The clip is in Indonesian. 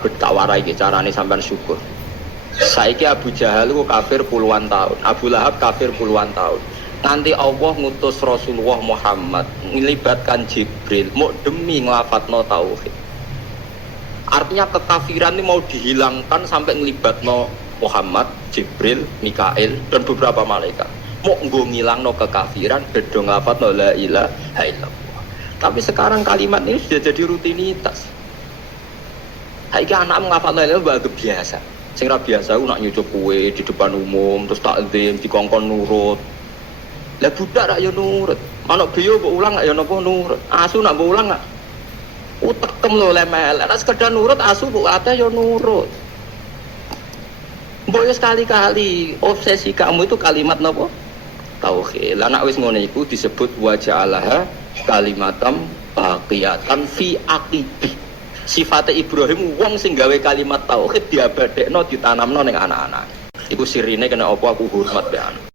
abet tak warai iki carane sampean syukur. Saiki Abu Jahal ku kafir puluhan tahun, Abu Lahab kafir puluhan tahun. Nanti Allah ngutus Rasulullah Muhammad melibatkan Jibril mau demi nglafatno tauhid. Artinya kekafiran ini mau dihilangkan sampai ngelibatno Muhammad, Jibril, Mikail dan beberapa malaikat. Mau nggo ngilangno kekafiran bedo nglafatno la ilaha illallah. Tapi sekarang kalimat ini sudah jadi rutinitas. Saiki anak nglafatno la ilaha biasa. Sing ra biasa ku nak nyucup kue di depan umum terus takzim dikongkon nurut. Lah budak rak ya nurut. Manuk biyo mbok ulang gak ya napa nurut. Asu nak mbok ulang gak utekem lho lemel. Nek sekedar nurut asu mbok ate ya nurut. Mbok ya sekali-kali obsesi kamu itu kalimat napa? Tauhid. Lah nek wis ngene iku disebut wa ja'alaha kalimatam baqiyatan fi aqibi. Sifatnya Ibrahim wong sing gawe kalimat tauhid diabadekno ditanamno ning anak-anak. Iku sirine kena apa aku hormat be anak.